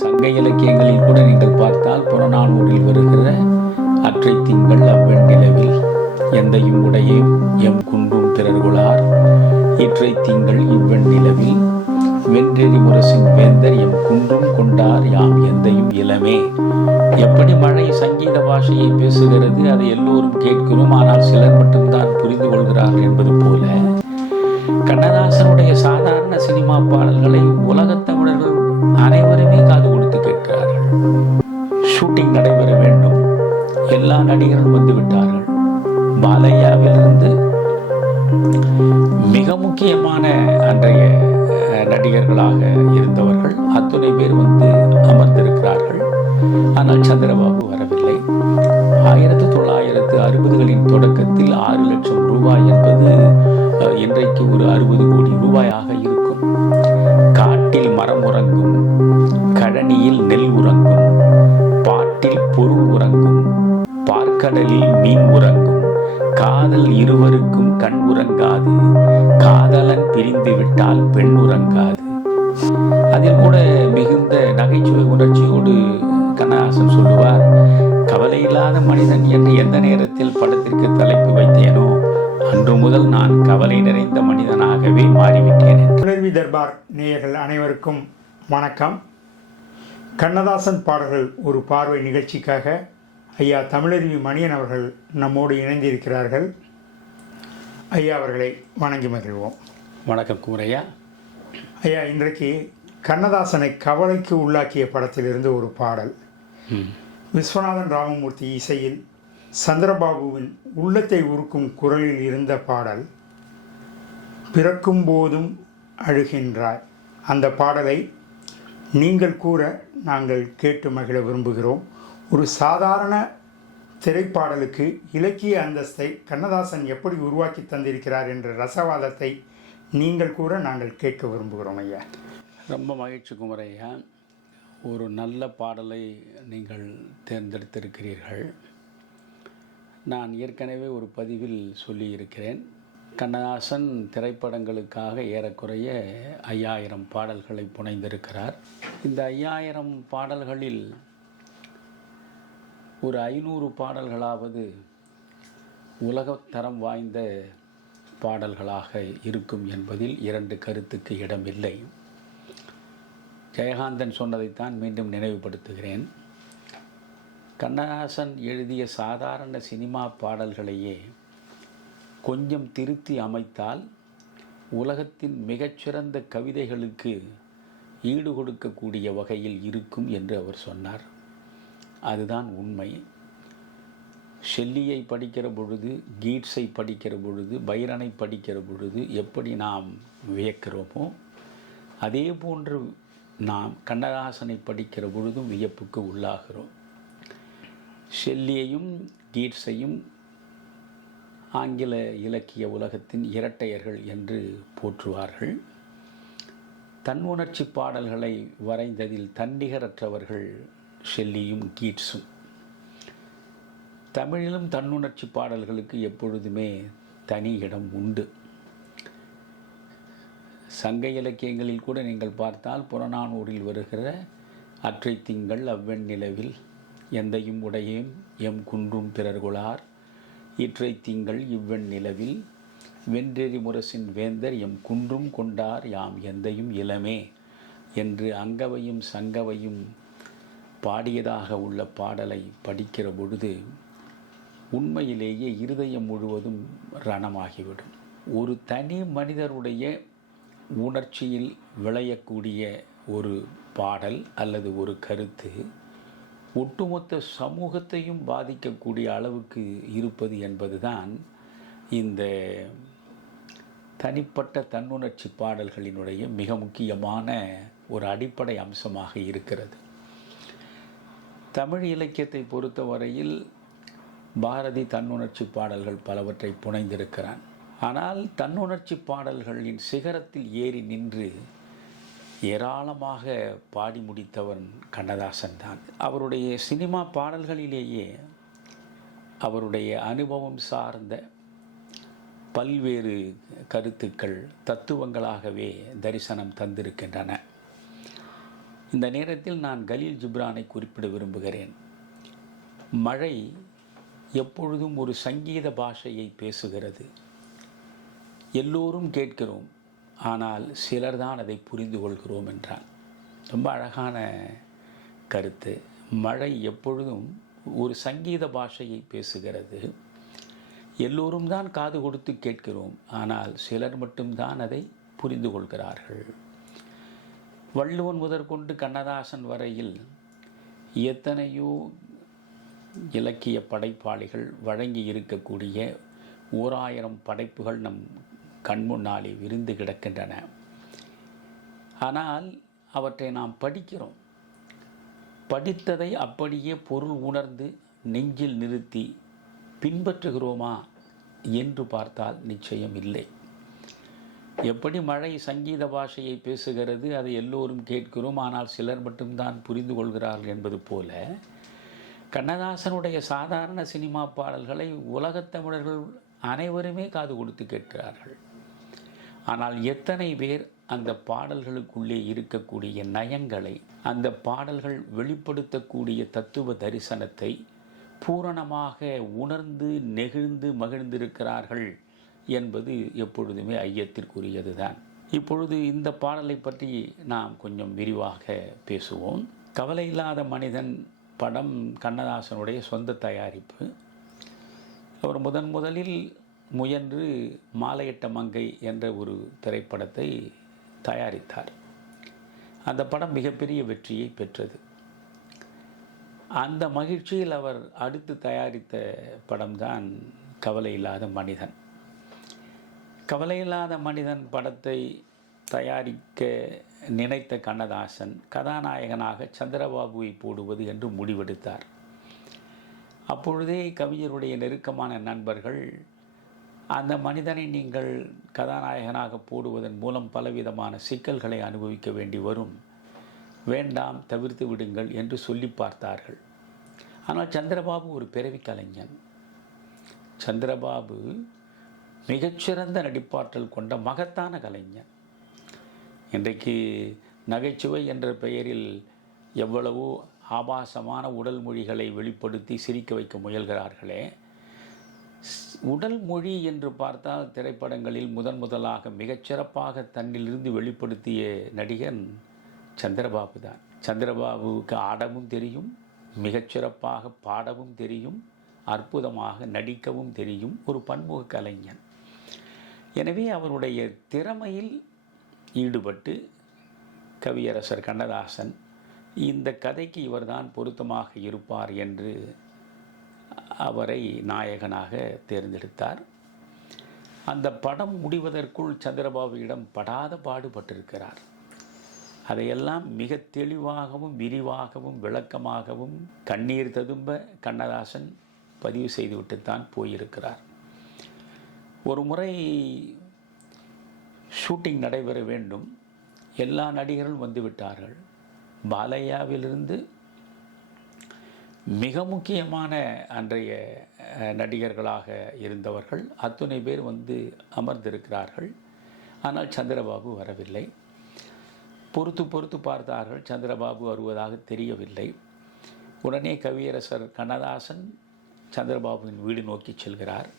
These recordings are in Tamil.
சங்க இலக்கியங்களில் கூட நீங்கள் பார்த்தால் புறநானூரில் வருகிற அற்றை திங்கள் அவ்வெண்ணிலவில் எந்தையும் உடையேம் எம் குன்றும் பிறர்குளார் இற்றை திங்கள் இவ்வெண்ணிலவில் வென்றெறி முரசின் வேந்தர் எம் குன்றும் கொண்டார் யாம் எந்தையும் இளமே. எப்படி மழை சங்கீத பாஷையை பேசுகிறது, அதை எல்லோரும் கேட்கிறோம், ஆனால் சிலர் மட்டும்தான் புரிந்து கொள்கிறார்கள் என்பது போல கண்ணதாசனுடைய சாதாரண சினிமா பாடல்களை உலகத் தமிழர்கள் அனைவருமே காது கொடுத்து கேட்கிறார்கள். ஷூட்டிங் நடைபெற வேண்டும், எல்லா நடிகர்களும் வந்துவிட்டார்கள். பாலையாவிலிருந்து மிக முக்கியமான அன்றைய நடிகர்களாக இருந்தவர்கள் அத்துணை பேர் வந்து அமர்ந்திருக்கிறார்கள். ஆனால் சந்திரபாபு வரவில்லை. 1960களின் தொடக்கத்தில் 6 லட்சம் ரூபாய் என்பது இன்றைக்கு ஒரு 60 கோடி ரூபாயாக இருக்கும். காட்டில் மரம் உறங்கும், கழனியில் நெல் உறங்கும், பாட்டில் பொருள் உறங்கும், பார்க்கடலில் மீன் உறங்கும், காதல் இருவருக்கும் கண் உறங்காது, காதலன் பிரிந்து விட்டால் பெண் உறங்காது. அதில் கூட மிகுந்த நகைச்சுவை உணர்ச்சியோடு கண்ணதாசன் சொல்லுவார், கவலை இல்லாத மனிதன் என்று எந்த நேரத்தில் படத்திற்கு தலைப்பு வைத்தேனோ அன்று முதல் நான் கவலை நிறைந்த மனிதனாகவே மாறிவிட்டேன். தமிழருவி தர்பார் நேயர்கள் அனைவருக்கும் வணக்கம். கண்ணதாசன் பாடல்கள் ஒரு பார்வை நிகழ்ச்சிக்காக ஐயா தமிழருவி மணியன் அவர்கள் நம்மோடு இணைந்திருக்கிறார்கள். ஐயா அவர்களை வணங்கி மகிழ்வோம். வணக்கம் குமரையா. ஐயா, இன்றைக்கு கண்ணதாசனை கவலைக்கு உள்ளாக்கிய படத்திலிருந்து ஒரு பாடல், விஸ்வநாதன் ராமமூர்த்தி இசையில் சந்திரபாபுவின் உள்ளத்தை உருக்கும் குரலில் இருந்த பாடல் பிறக்கும் போதும் அழுகின்றாய். அந்த பாடலை நீங்கள் கூற நாங்கள் கேட்டு மகிழ விரும்புகிறோம். ஒரு சாதாரண திரைப்பாடலுக்கு இலக்கிய அந்தஸ்தை கண்ணதாசன் எப்படி உருவாக்கி தந்திருக்கிறார் என்ற ரசவாதத்தை நீங்கள் கூற நாங்கள் கேட்க விரும்புகிறோம். ஐயா, ரொம்ப மகிழ்ச்சி குமரையா. ஒரு நல்ல பாடலை நீங்கள் தேர்ந்தெடுத்திருக்கிறீர்கள். நான் ஏற்கனவே ஒரு பதிவில் சொல்லியிருக்கிறேன், கண்ணதாசன் திரைப்படங்களுக்காக ஏறக்குறைய 5000 பாடல்களை புனைந்திருக்கிறார். இந்த 5000 பாடல்களில் ஒரு 500 பாடல்களாவது உலகத்தரம் வாய்ந்த பாடல்களாக இருக்கும் என்பதில் 2 கருத்துக்கு இடமில்லை. ஜெயகாந்தன் சொன்னதைத்தான் மீண்டும் நினைவுபடுத்துகிறேன். கண்ணதாசன் எழுதிய சாதாரண சினிமா பாடல்களையே கொஞ்சம் திருத்தி அமைத்தால் உலகத்தின் மிகச்சிறந்த கவிதைகளுக்கு ஈடு கொடுக்கக்கூடிய வகையில் இருக்கும் என்று அவர் சொன்னார். அதுதான் உண்மை. ஷெல்லியை படிக்கிற பொழுது, கீட்ஸை படிக்கிற பொழுது, பைரனை படிக்கிற பொழுது எப்படி நாம் வியக்கிறோமோ அதே போன்று நாம் கண்ணதாசனை படிக்கிற பொழுதும் வியப்புக்கு உள்ளாகிறோம். ஷெல்லியையும் கீட்ஸையும் ஆங்கில இலக்கிய உலகத்தின் இரட்டையர்கள் என்று போற்றுவார்கள். தன்னுணர்ச்சி பாடல்களை வரைந்ததில் தன்னிகரற்றவர்கள் ஷெல்லியும் கீட்ஸும். தமிழிலும் தன்னுணர்ச்சி பாடல்களுக்கு எப்பொழுதுமே தனி இடம் உண்டு. சங்க இலக்கியங்களில் கூட நீங்கள் பார்த்தால் புறநானூரில் வருகிற அற்றை திங்கள் அவ்வெண்ணிலவில் எந்தையும் உடையேம் எம் குன்றும் பிறர்குளார் இற்றை திங்கள் இவ்வெண்ணிலவில் வென்றெறி முரசின் வேந்தர் எம் குன்றும் கொண்டார் யாம் எந்தையும் இளமே என்று அங்கவையும் சங்கவையும் பாடியதாக உள்ள பாடலை படிக்கிற பொழுது உண்மையிலேயே இருதயம் முழுவதும் ரணமாகிவிடும். ஒரு தனி மனிதருடைய உணர்ச்சியில் விளையக்கூடிய ஒரு பாடல் அல்லது ஒரு கருத்து ஒட்டுமொத்த சமூகத்தையும் பாதிக்கக்கூடிய அளவுக்கு இருப்பது என்பதுதான் இந்த தனிப்பட்ட தன்னுணர்ச்சி பாடல்களினுடைய மிக முக்கியமான ஒரு அடிப்படை அம்சமாக இருக்கிறது. தமிழ் இலக்கியத்தை பொறுத்தவரையில் பாரதி தன்னுணர்ச்சி பாடல்கள் பலவற்றை புனைந்திருக்கிறான். ஆனால் தன்னுணர்ச்சி பாடல்களின் சிகரத்தில் ஏறி நின்று ஏராளமாக பாடி முடித்தவன் கண்ணதாசன் தான். அவருடைய சினிமா பாடல்களிலேயே அவருடைய அனுபவம் சார்ந்த பல்வேறு கருத்துக்கள் தத்துவங்களாகவே தரிசனம் தந்திருக்கின்றன. இந்த நேரத்தில் நான் கலீல் ஜிப்ரானை குறிப்பிட விரும்புகிறேன். மழை எப்பொழுதும் ஒரு சங்கீத பாஷையை பேசுகிறது. எல்லோரும் கேட்கிறோம், ஆனால் சிலர்தான் அதை புரிந்து கொள்கிறோம் என்றான். ரொம்ப அழகான கருத்து. மழை எப்பொழுதும் ஒரு சங்கீத பாஷையை பேசுகிறது. எல்லோரும் தான் காது கொடுத்து கேட்கிறோம், ஆனால் சிலர் மட்டும்தான் அதை புரிந்து கொள்கிறார்கள். வள்ளுவன் முதற்கொண்டு கண்ணதாசன் வரையில் எத்தனையோ இலக்கிய படைப்பாளிகள் வழங்கி இருக்கக்கூடிய 1000 படைப்புகள் நம் கண்முன்னாலே விரிந்து கிடக்கின்றன. ஆனால் அவற்றை நாம் படிக்கிறோம். படித்ததை அப்படியே பொருள் உணர்ந்து நெஞ்சில் நிறுத்தி பின்பற்றுகிறோமா என்று பார்த்தால் நிச்சயம் இல்லை. எப்படி மழை சங்கீத பாஷையை பேசுகிறது, அதை எல்லோரும் கேட்கிறோம், ஆனால் சிலர் மட்டும்தான் புரிந்து கொள்கிறார்கள் என்பது போல கண்ணதாசனுடைய சாதாரண சினிமா பாடல்களை உலகத் தமிழர்கள் அனைவருமே காது கொடுத்து கேட்கிறார்கள். ஆனால் எத்தனை பேர் அந்த பாடல்களுக்குள்ளே இருக்கக்கூடிய நயங்களை, அந்த பாடல்கள் வெளிப்படுத்தக்கூடிய தத்துவ தரிசனத்தை பூரணமாக உணர்ந்து நெகிழ்ந்து மகிழ்ந்திருக்கிறார்கள் என்பது எப்பொழுதுமே ஐயத்திற்குரியது தான். இப்பொழுது இந்த பாடலை பற்றி நாம் கொஞ்சம் விரிவாக பேசுவோம். கவலை இல்லாத மனிதன் படம் கண்ணதாசனுடைய சொந்த தயாரிப்பு. அவர் முதலில் முயன்று மாலையிட்ட மங்கை என்ற ஒரு திரைப்படத்தை தயாரித்தார். அந்த படம் மிகப்பெரிய வெற்றியை பெற்றது. அந்த மகிழ்ச்சியில் அவர் அடுத்து தயாரித்த படம்தான் கவலை இல்லாத மனிதன். கவலை இல்லாத மனிதன் படத்தை தயாரிக்க நினைத்த கண்ணதாசன் கதாநாயகனாக சந்திரபாபுவை போடுவது என்று முடிவெடுத்தார். அப்பொழுதே கவிஞருடைய நெருக்கமான நண்பர்கள், அந்த மனிதனை நீங்கள் கதாநாயகனாக போடுவதன் மூலம் பலவிதமான சிக்கல்களை அனுபவிக்க வேண்டி வரும், வேண்டாம், தவிர்த்து விடுங்கள் என்று சொல்லி பார்த்தார்கள். ஆனால் சந்திரபாபு ஒரு பிறவி கலைஞன். சந்திரபாபு மிகச்சிறந்த நடிப்பாற்றல் கொண்ட மகத்தான கலைஞன். இன்றைக்கு நகைச்சுவை என்ற பெயரில் எவ்வளவோ ஆபாசமான உடல் மொழிகளை வெளிப்படுத்தி சிரிக்க வைக்க முயல்கிறார்களே, உடல் மொழி என்று பார்த்தால் திரைப்படங்களில் முதலாக மிகச்சிறப்பாக தன்னிலிருந்து வெளிப்படுத்திய நடிகன் சந்திரபாபு தான். சந்திரபாபுவுக்கு ஆடவும் தெரியும், மிகச்சிறப்பாக பாடவும் தெரியும், அற்புதமாக நடிக்கவும் தெரியும், ஒரு பன்முக கலைஞன். எனவே அவருடைய திறமையில் ஈடுபட்டு கவியரசர் கண்ணதாசன் இந்த கதைக்கு இவர்தான் பொருத்தமாக இருப்பார் என்று அவரை நாயகனாக தேர்ந்தெடுத்தார். அந்த படம் முடிவதற்குள் சந்திரபாபுவிடம் படாத பாடுபட்டிருக்கிறார். அதையெல்லாம் மிக தெளிவாகவும் விரிவாகவும் விளக்கமாகவும் கண்ணீர் ததும்ப கண்ணதாசன் பதிவு செய்துவிட்டுத்தான் போயிருக்கிறார். ஒரு முறை ஷூட்டிங் நடைபெற வேண்டும். எல்லா நடிகர்களும் வந்துவிட்டார்கள். பாலையாவிலிருந்து மிக முக்கியமான அன்றைய நடிகர்களாக இருந்தவர்கள் அத்துணை பேர் வந்து அமர்ந்திருக்கிறார்கள். ஆனால் சந்திரபாபு வரவில்லை. பொறுத்து பார்த்தார்கள். சந்திரபாபு வருவதாக தெரியவில்லை. உடனே கவியரசர் கண்ணதாசன் சந்திரபாபுவின் வீடு நோக்கி செல்கிறார்.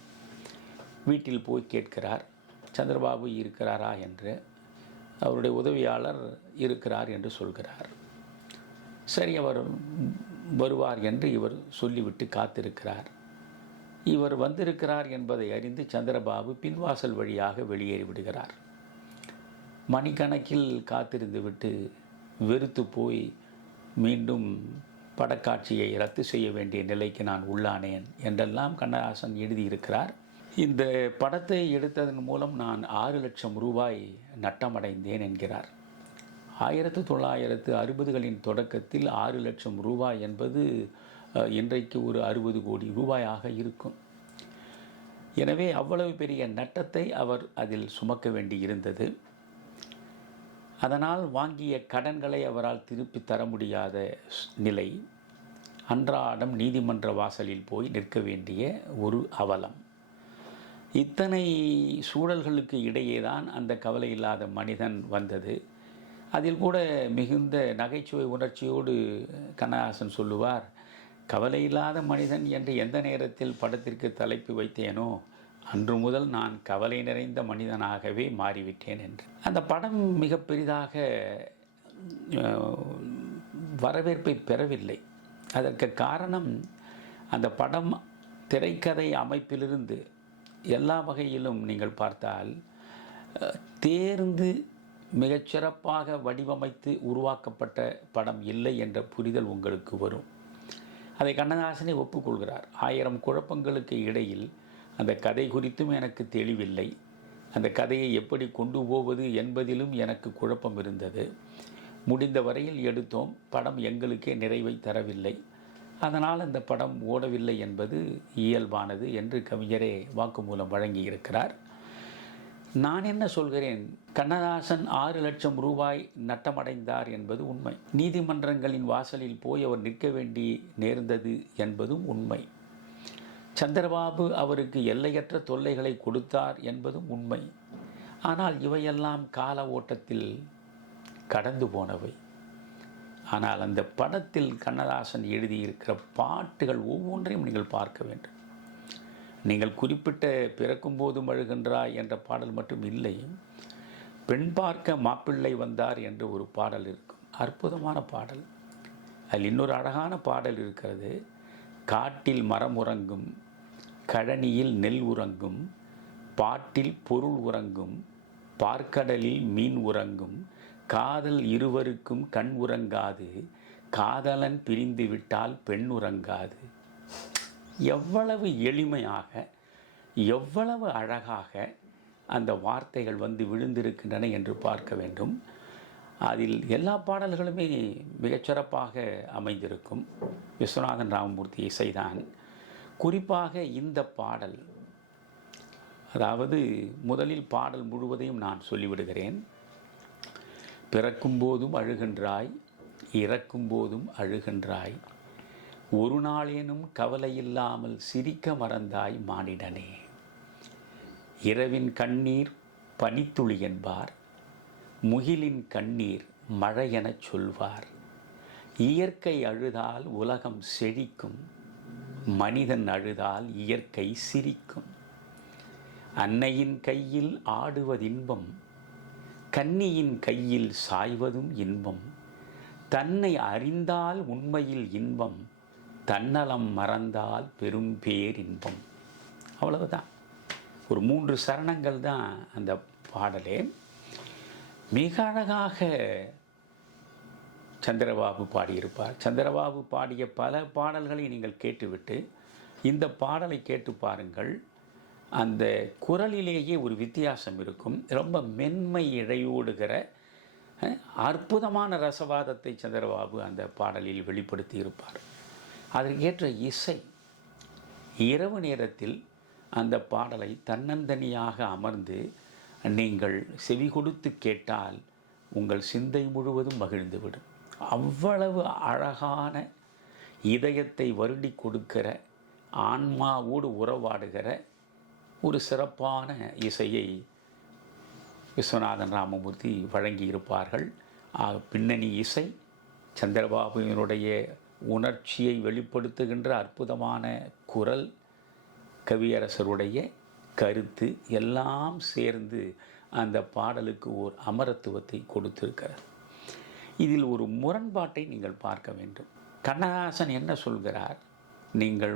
வீட்டில் போய் கேட்கிறார், சந்திரபாபு இருக்கிறாரா என்று. அவருடைய உதவியாளர் இருக்கிறார் என்று சொல்கிறார். சரி, அவர் வருவார் என்று இவர் சொல்லிவிட்டு காத்திருக்கிறார். இவர் வந்திருக்கிறார் என்பதை அறிந்து சந்திரபாபு பின்வாசல் வழியாக வெளியேறி விடுகிறார். மணிக்கணக்கில் காத்திருந்து விட்டு வெறுத்து போய் மீண்டும் படக்காட்சியை ரத்து செய்ய வேண்டிய நிலைக்கு நான் உள்ளானேன் என்றெல்லாம் கண்ணதாசன் எழுதியிருக்கிறார். இந்த படத்தை எடுத்ததன் மூலம் நான் 6 லட்சம் ரூபாய் நட்டமடைந்தேன் என்கிறார். 1960களின் தொடக்கத்தில் 6 லட்சம் ரூபாய் என்பது இன்றைக்கு ஒரு 60 கோடி ரூபாயாக இருக்கும். எனவே அவ்வளவு பெரிய நட்டத்தை அவர் அதில் சுமக்க வேண்டி இருந்தது. அதனால் வாங்கிய கடன்களை அவரால் திருப்பி தர முடியாத நிலை. அன்றாடம் நீதிமன்ற வாசலில் போய் நிற்க வேண்டிய ஒரு அவலம். இத்தனை சூழல்களுக்கு இடையே தான் அந்த கவலை இல்லாத மனிதன் வந்தது. அதில் கூட மிகுந்த நகைச்சுவை உணர்ச்சியோடு கண்ணதாசன் சொல்லுவார், கவலையில்லாத மனிதன் என்று எந்த நேரத்தில் படத்திற்கு தலைப்பு வைத்தேனோ அன்று முதல் நான் கவலை நிறைந்த மனிதனாகவே மாறிவிட்டேன் என்று. அந்த படம் மிக பெரிதாக வரவேற்பை பெறவில்லை. அதற்கு காரணம், அந்த படம் திரைக்கதை அமைப்பிலிருந்து எல்லா வகையிலும் நீங்கள் பார்த்தால் தேர்ந்து மிகச்சிறப்பாக வடிவமைத்து உருவாக்கப்பட்ட படம் இல்லை என்ற புரிதல் உங்களுக்கு வரும். அதை கண்ணதாசனை ஒப்புக்கொள்கிறார். 1000 குழப்பங்களுக்கு இடையில் அந்த கதை குறித்தும் எனக்கு தெளிவில்லை, அந்த கதையை எப்படி கொண்டு போவது என்பதிலும் எனக்கு குழப்பம் இருந்தது. முடிந்த வரையில் எடுத்தோம், படம் எங்களுக்கே நிறைவை தரவில்லை, அதனால் அந்த படம் ஓடவில்லை என்பது இயல்பானது என்று கவிஞரே வாக்குமூலம் வழங்கியிருக்கிறார். நான் என்ன சொல்கிறேன், கண்ணதாசன் 6 லட்சம் ரூபாய் நட்டமடைந்தார் என்பது உண்மை. நீதிமன்றங்களின் வாசலில் போய் அவர் நிற்க வேண்டி நேர்ந்தது என்பதும் உண்மை. சந்திரபாபு அவருக்கு எல்லையற்ற தொல்லைகளை கொடுத்தார் என்பதும் உண்மை. ஆனால் இவையெல்லாம் கால ஓட்டத்தில் கடந்து போனவை. ஆனால் அந்த படத்தில் கண்ணதாசன் எழுதியிருக்கிற பாட்டுகள் ஒவ்வொன்றையும் நீங்கள் பார்க்க வேண்டும். நீங்கள் குறிப்பிட்ட பிறக்கும் போதும் அழுகின்றாய் என்ற பாடல் மட்டும் இல்லை, பெண் பார்க்க மாப்பிள்ளை வந்தார் என்று ஒரு பாடல் இருக்கும், அற்புதமான பாடல். அதில் இன்னொரு அழகான பாடல் இருக்கிறது, காட்டில் மரம் உறங்கும், கழனியில் நெல் உறங்கும், பாட்டில் பொருள் உறங்கும், பார்க்கடலில் மீன் உறங்கும், காதல் இருவருக்கும் கண் உறங்காது, காதலன் பிரிந்து விட்டால் பெண் உறங்காது. எவ்வளவு எளிமையாக, எவ்வளவு அழகாக அந்த வார்த்தைகள் வந்து விழுந்திருக்கின்றன என்று பார்க்க வேண்டும். அதில் எல்லா பாடல்களுமே மிகச்சிறப்பாக அமைந்திருக்கும். விஸ்வநாதன் ராமமூர்த்தி இசைதான். குறிப்பாக இந்த பாடல், அதாவது முதலில் பாடல் முழுவதையும் நான் சொல்லிவிடுகிறேன். பிறக்கும் போதும் அழுகின்றாய், இறக்கும் போதும் அழுகின்றாய், ஒரு நாளேனும் கவலையில்லாமல் சிரிக்க மறந்தாய் மானிடனே. இரவின் கண்ணீர் பனித்துளி என்பார், முகிலின் கண்ணீர் மழை எனச் சொல்வார். இயற்கை அழுதால் உலகம் செழிக்கும், மனிதன் அழுதால் இயற்கை சிரிக்கும். அன்னையின் கையில் ஆடுவதின்பம், கன்னியின் கையில் சாய்வதும் இன்பம். தன்னை அறிந்தால் உண்மையில் இன்பம், தன்னலம் மறந்தால் பெரும் பேரின்பம். அவ்வளவுதான். ஒரு 3 சரணங்கள் தான் அந்த பாடலே. மிக அழகாக சந்திரபாபு பாடியிருப்பார். சந்திரபாபு பாடிய பல பாடல்களை நீங்கள் கேட்டுவிட்டு இந்த பாடலை கேட்டு பாருங்கள். அந்த குரலிலேயே ஒரு வித்தியாசம் இருக்கும். ரொம்ப மென்மை இழையோடுகிற அற்புதமான ரசவாதத்தை சந்திரபாபு அந்த பாடலில் வெளிப்படுத்தி இருப்பார். அதற்கேற்ற இசை. இரவு நேரத்தில் அந்த பாடலை தன்னந்தனியாக அமர்ந்து நீங்கள் செவி கொடுத்து கேட்டால் உங்கள் சிந்தை முழுவதும் மகிழ்ந்துவிடும். அவ்வளவு அழகான, இதயத்தை வருடி கொடுக்கிற, ஆன்மாவோடு உறவாடுகிற ஒரு சிறப்பான இசையை விஸ்வநாதன் ராமமூர்த்தி வழங்கியிருப்பார்கள். பின்னணி இசை, சந்திரபாபுவினுடைய உணர்ச்சியை வெளிப்படுத்துகின்ற அற்புதமான குரல், கவியரசருடைய கருத்து எல்லாம் சேர்ந்து அந்த பாடலுக்கு ஓர் அமரத்துவத்தை கொடுத்திருக்கிறார். இதில் ஒரு முரண்பாட்டை நீங்கள் பார்க்க வேண்டும். கண்ணதாசன் என்ன சொல்கிறார், நீங்கள்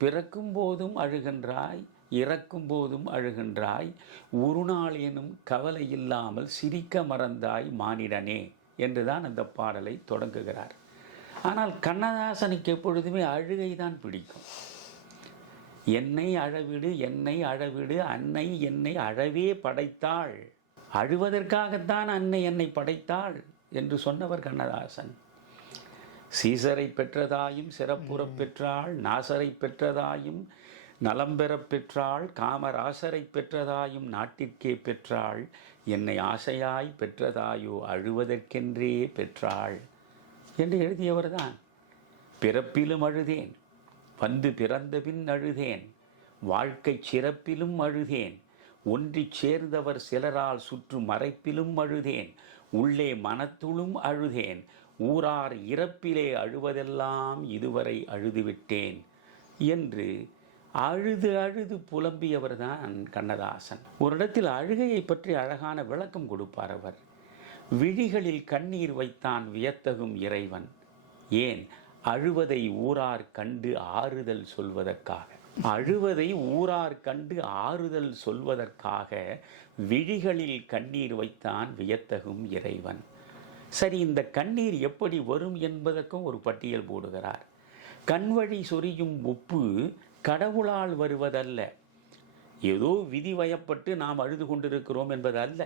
பிறக்கும் போதும் அழுகின்றாய், இறக்கும் போதும் அழுகின்றாய், ஒரு நாளேனும் கவலை இல்லாமல் சிரிக்க மறந்தாய் மானிடனே என்றுதான் அந்த பாடலை தொடங்குகிறார். ஆனால் கண்ணதாசனுக்கு எப்பொழுதுமே அழுகை தான் பிடிக்கும். என்னை அழவிடு, என்னை அழவிடு, அன்னை என்னை அழவே படைத்தாள், அழுவதற்காகத்தான் அன்னை என்னை படைத்தாள் என்று சொன்னவர் கண்ணதாசன். சீசரை பெற்றதாயும் சிறப்புறப் பெற்றாள், நாசரை பெற்றதாயும் நலம் பெறப் பெற்றாள், காமராசரை பெற்றதாயும் நாட்டிற்கே பெற்றாள், என்னை ஆசையாய் பெற்றதாயோ அழுவதற்கென்றே பெற்றாள் என்று எழுதியவர்தான். பிறப்பிலும் அழுதேன், பிறந்த பின் அழுதேன், வாழ்க்கை சிறப்பிலும் அழுதேன், ஒன்றிச் சேர்ந்தவர் சிலரால் சுற்று மறைப்பிலும் அழுதேன், உள்ளே மனத்துளும் அழுதேன், ஊரார் இறப்பிலே அழுவதெல்லாம் இதுவரை அழுதுவிட்டேன் என்று அழுது அழுது புலம்பியவர்தான் கண்ணதாசன். ஒரு இடத்தில் அழுகையை பற்றி அழகான விளக்கம் கொடுப்பார் அவர். விழிகளில் கண்ணீர் வைத்தான் வியத்தகும் இறைவன், ஏன் அழுவதை ஊரார் கண்டு ஆறுதல் சொல்வதற்காக. அழுவதை ஊரார் கண்டு ஆறுதல் சொல்வதற்காக விழிகளில் கண்ணீர் வைத்தான் வியத்தகும் இறைவன். சரி, இந்த கண்ணீர் எப்படி வரும் என்பதற்கும் ஒரு பட்டியல் போடுகிறார். கண்வழி சொரியும் உப்பு கடவுளால் வருவதல்ல, ஏதோ விதி வயப்பட்டு நாம் அழுது கொண்டிருக்கிறோம் என்பதல்ல.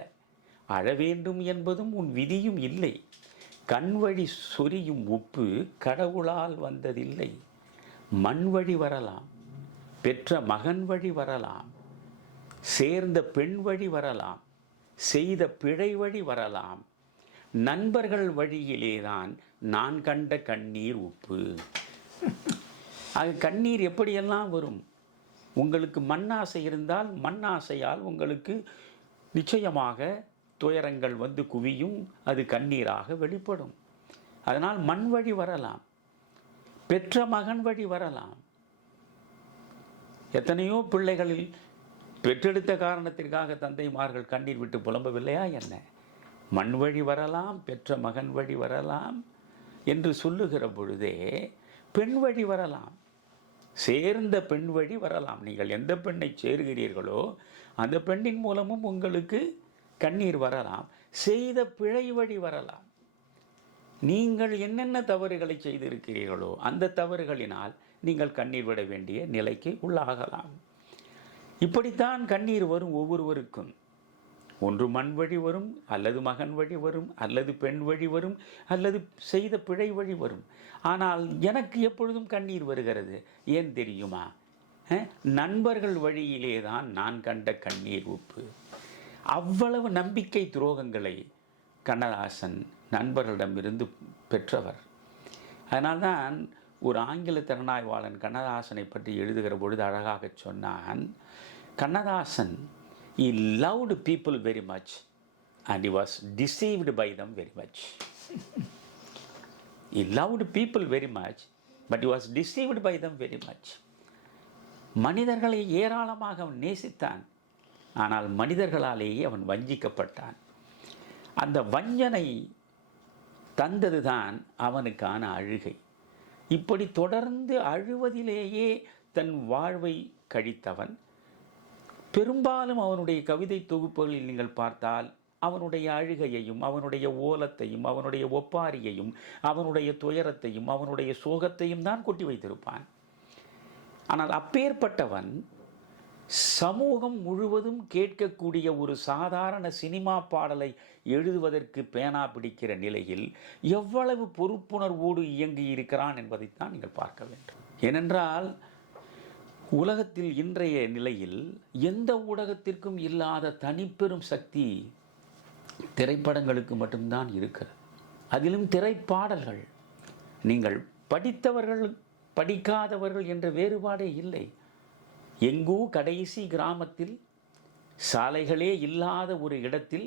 அழ வேண்டும் என்பதும் உன் விதியும் இல்லை. கண்வழி சொரியும் உப்பு கடவுளால் வந்ததில்லை. மண் வழி வரலாம், பெற்ற மகன் வழி வரலாம், சேர்ந்த பெண் வழி வரலாம், செய்த பிழை வழி வரலாம். நண்பர்கள் வழியிலேதான் நான் கண்ட கண்ணீர் உப்பு. அது கண்ணீர் எப்படியெல்லாம் வரும்? உங்களுக்கு மண்ணாசை இருந்தால் மண்ணாசையால் உங்களுக்கு நிச்சயமாக துயரங்கள் வந்து குவியும், அது கண்ணீராக வெளிப்படும். அதனால் மண் வழி வரலாம், பெற்ற மகன் வழி வரலாம். எத்தனையோ பிள்ளைகளில் பெற்றெடுத்த காரணத்திற்காக தந்தைமார்கள் கண்ணீர் விட்டு புலம்பவில்லையா என்ன? மண் வழி வரலாம், பெற்ற மகன் வழி வரலாம் என்று சொல்லுகிற பொழுதே பெண் வழி வரலாம், சேர்ந்த பெண் வழி வரலாம். நீங்கள் எந்த பெண்ணை சேர்கிறீர்களோ அந்த பெண்ணின் மூலமும் உங்களுக்கு கண்ணீர் வரலாம். செய்த பிழை வழி வரலாம். நீங்கள் என்னென்ன தவறுகளை செய்திருக்கிறீர்களோ அந்த தவறுகளினால் நீங்கள் கண்ணீர் விட வேண்டிய நிலைக்கு உள்ளாகலாம். இப்படித்தான் கண்ணீர் வரும் ஒவ்வொருவருக்கும். ஒன்று மண் வழி வரும், அல்லது மகன் வழி வரும், அல்லது பெண் வழி வரும், அல்லது செய்த பிழை வழி வரும். ஆனால் எனக்கு எப்பொழுதும் கண்ணீர் வருகிறது. ஏன் தெரியுமா? நண்பர்கள் வழியிலே தான் நான் கண்ட கண்ணீர் உப்பு. அவ்வளவு நம்பிக்கை துரோகங்களை கண்ணதாசன் நண்பர்களிடமிருந்து பெற்றவர். அதனால்தான் ஒரு ஆங்கில திறனாய்வாளன் கண்ணதாசனை பற்றி எழுதுகிற பொழுது அழகாக சொன்னான், Kannadasan he loved people very much and he was deceived by them very much. He loved people very much but he was deceived by them very much. மனிதர்களை ஏராளமாக அவன் நேசித்தான், ஆனால் மனிதர்களாலேயே அவன் வஞ்சிக்கப்பட்டான். அந்த வஞ்சனை தந்ததுதான் அவனுக்கான அழுகை. இப்படி தொடர்ந்து அழுவதிலேயே தன் வாழ்வை கழித்தவன். பெரும்பாலும் அவனுடைய கவிதை தொகுப்புகளில் நீங்கள் பார்த்தால் அவனுடைய அழுகையையும் அவனுடைய ஓலத்தையும் அவனுடைய ஒப்பாரியையும் அவனுடைய துயரத்தையும் அவனுடைய சோகத்தையும் தான் கொட்டி வைத்திருப்பான். ஆனால் அப்பேற்பட்டவன் சமூகம் முழுவதும் கேட்கக்கூடிய ஒரு சாதாரண சினிமா பாடலை எழுதுவதற்கு பேனா பிடிக்கிற நிலையில் எவ்வளவு பொறுப்புணர்வோடு இயங்கி இருக்கிறான் என்பதைத்தான் நீங்கள் பார்க்க வேண்டும். ஏனென்றால் உலகத்தில் இன்றைய நிலையில் எந்த ஊடகத்திற்கும் இல்லாத தனிப்பெரும் சக்தி திரைப்படங்களுக்கு மட்டும்தான் இருக்கிறது. அதிலும் திரைப்பாடல்கள். நீங்கள் படித்தவர்கள் படிக்காதவர்கள் என்ற வேறுபாடே இல்லை. எங்கோ கடைசி கிராமத்தில் சாலைகளே இல்லாத ஒரு இடத்தில்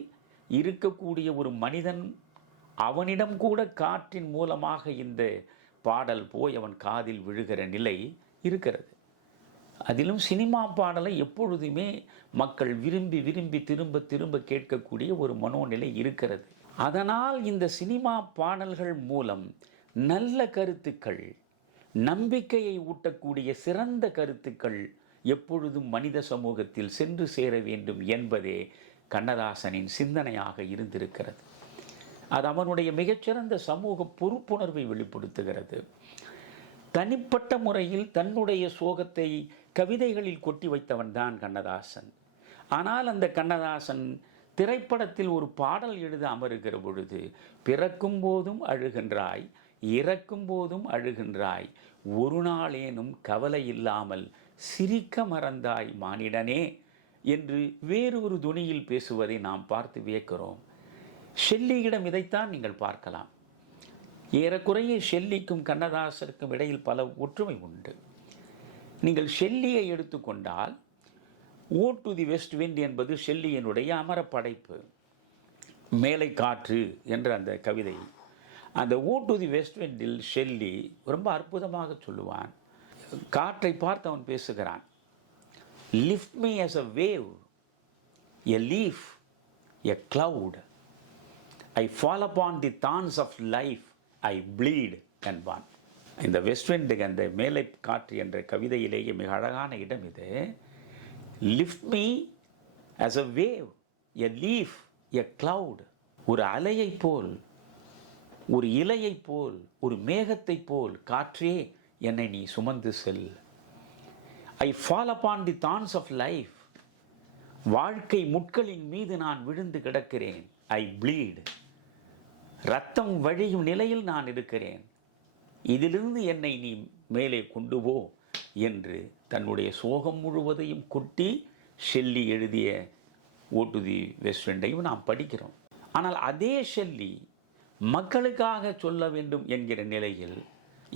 இருக்கக்கூடிய ஒரு மனிதன், அவனிடம் கூட காற்றின் மூலமாக இந்த பாடல் போய் அவன் காதில் விழுகிற நிலை இருக்கிறது. அதிலும் சினிமா பாடலை எப்பொழுதுமே மக்கள் விரும்பி விரும்பி திரும்ப திரும்ப கேட்கக்கூடிய ஒரு மனோநிலை இருக்கிறது. அதனால் இந்த சினிமா பாடல்கள் மூலம் நல்ல கருத்துக்கள், நம்பிக்கையை ஊட்டக்கூடிய சிறந்த கருத்துக்கள் எப்பொழுதும் மனித சமூகத்தில் சென்று சேர வேண்டும் என்பதே கண்ணதாசனின் சிந்தனையாக இருந்திருக்கிறது. அது அவனுடைய மிகச்சிறந்த சமூக பொறுப்புணர்வை வெளிப்படுத்துகிறது. தனிப்பட்ட முறையில் தன்னுடைய சோகத்தை கவிதைகளில் கொட்டி வைத்தவன் தான் கண்ணதாசன். ஆனால் அந்த கண்ணதாசன் திரைப்படத்தில் ஒரு பாடல் எழுத அமருகிற பொழுது, பிறக்கும் போதும் அழுகின்றாய், இறக்கும் போதும் அழுகின்றாய், ஒரு நாளேனும் கவலை இல்லாமல் சிரிக்க மறந்தாய் மானிடனே என்று வேறொரு துணியில் பேசுவதை நாம் பார்த்து வியக்கிறோம். ஷெல்லியிடம் இதைத்தான் நீங்கள் பார்க்கலாம். ஏறக்குறைய ஷெல்லிக்கும் கண்ணதாசருக்கும் இடையில் பல ஒற்றுமை உண்டு. நீங்கள் ஷெல்லியை எடுத்துக்கொண்டால், ஓ டு தி வெஸ்ட் விண்ட் என்பது ஷெல்லியினுடைய அமர படைப்பு. மேலை காற்று என்ற அந்த கவிதை, அந்த ஓ டு தி வெஸ்ட் விண்டில் ஷெல்லி ரொம்ப அற்புதமாக சொல்லுவான். காற்றை பார்த்து அவன் பேசுகிறான். Lift me as a wave, a leaf, a cloud. I fall upon the thorns of life, I bleed என்பான். இந்த வெஸ்ட் விண்டுக்கு அந்த மேலை காற்று என்ற கவிதையிலேயே மிக அழகான இடம் இது. Lift me as a wave, a leaf, a cloud. ஒரு அலையைப் போல், ஒரு இலையைப் போல், ஒரு மேகத்தைப் போல் காற்றே என்னை நீ சுமந்து செல். I fall upon the thorns of life. வாழ்க்கை முட்களின் மீது நான் விழுந்து கிடக்கிறேன். ஐ ப்ளீட். ரத்தம் வழியும் நிலையில் நான் இருக்கிறேன். இதிலிருந்து என்னை நீ மேலே கொண்டு போ என்று தன்னுடைய சோகம் முழுவதையும் கொட்டி ஷெல்லி எழுதிய ஓ டு தி வெஸ்ட் விண்டையும் நாம் படிக்கிறோம். ஆனால் அதே ஷெல்லி மக்களுக்காக சொல்ல வேண்டும் என்கிற நிலையில்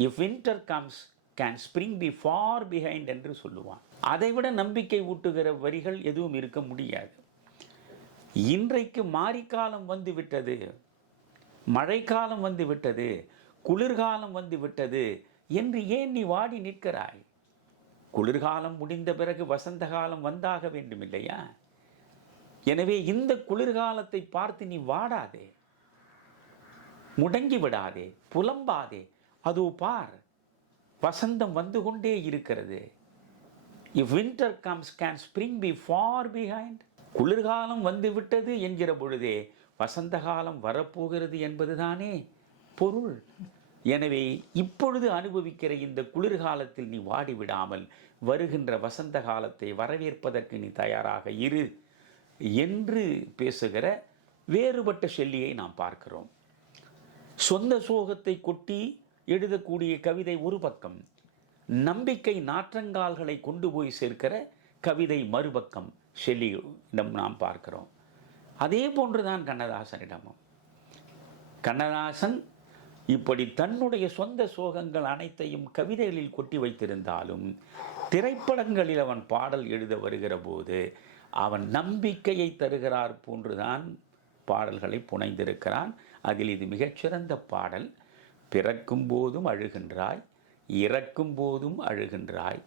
if winter comes can spring B for behind என்று சொல்லுவான். அதைவிட நம்பிக்கை ஊட்டுகிற வரிகள் எதுவும் இருக்க முடியாது. இன்றைக்கு மாரிக்காலம் வந்து விட்டது, மழைக்காலம் வந்து விட்டது, குளிர்காலம் வந்து விட்டது என்று ஏன் நீ வாடி நிற்கிறாய்? குளிர்காலம் முடிந்த பிறகு வசந்த காலம் வந்தாக வேண்டும் இல்லையா? எனவே இந்த குளிர்காலத்தை பார்த்து நீ வாடாதே, முடங்கி விடாதே, புலம்பாதே. அதோ பார், வசந்தம் வந்து கொண்டே இருக்கிறது. If winter comes can spring B for behind. குளிர்காலம் வந்து விட்டது என்கிற பொழுதே வசந்த காலம் வரப்போகிறது என்பதுதானே பொருள். எனவே இப்பொழுது அனுபவிக்கிற இந்த குளிர்காலத்தில் நீ வாடிவிடாமல் வருகின்ற வசந்த காலத்தை வரவேற்பதற்கு நீ தயாராக இரு என்று பேசுகிற வேறுபட்ட ஷெல்லியை நாம் பார்க்கிறோம். சொந்த சோகத்தை கொட்டி எழுதக்கூடிய கவிதை ஒரு பக்கம், நம்பிக்கை நாற்றங்கால்களை கொண்டு போய் சேர்க்கிற கவிதை மறுபக்கம் ஷெல்லியிடம் நாம் பார்க்கிறோம். அதே போன்றுதான் கண்ணதாசனிடமும். கண்ணதாசன் இப்படி தன்னுடைய சொந்த சோகங்கள் அனைத்தையும் கவிதைகளில் கொட்டி வைத்திருந்தாலும் திரைப்படங்களில் அவன் பாடல் எழுத வருகிற போது அவன் நம்பிக்கையை தருகிறார் போன்றுதான் பாடல்களை புனைந்திருக்கிறான். அதில் இது மிகச்சிறந்த பாடல். பிறக்கும் போதும் அழுகின்றாய், இறக்கும் போதும் அழுகின்றாய்,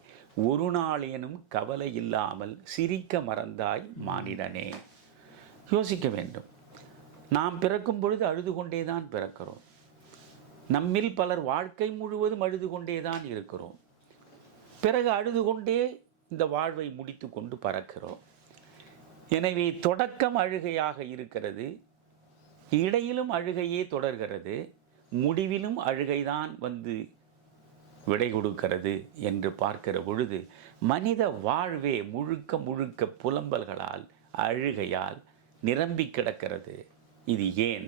ஒரு நாளேனும் கவலை இல்லாமல் சிரிக்க மறந்தாய் மானிடனே. யோசிக்க வேண்டும். நாம் பிறக்கும் பொழுது அழுது கொண்டே தான் பிறக்கிறோம். நம்மில் பலர் வாழ்க்கை முழுவதும் அழுது கொண்டே தான் இருக்கிறோம். பிறகு அழுது கொண்டே இந்த வாழ்வை முடித்து கொண்டு பறக்கிறோம். எனவே தொடக்கம் அழுகையாக இருக்கிறது, இடையிலும் அழுகையே தொடர்கிறது, முடிவிலும் அழுகைதான் வந்து விடை கொடுக்கிறது என்று பார்க்கிற பொழுது மனித வாழ்வே முழுக்க முழுக்க புலம்பல்களால், அழுகையால் நிரம்பி கிடக்கிறது. இது ஏன்?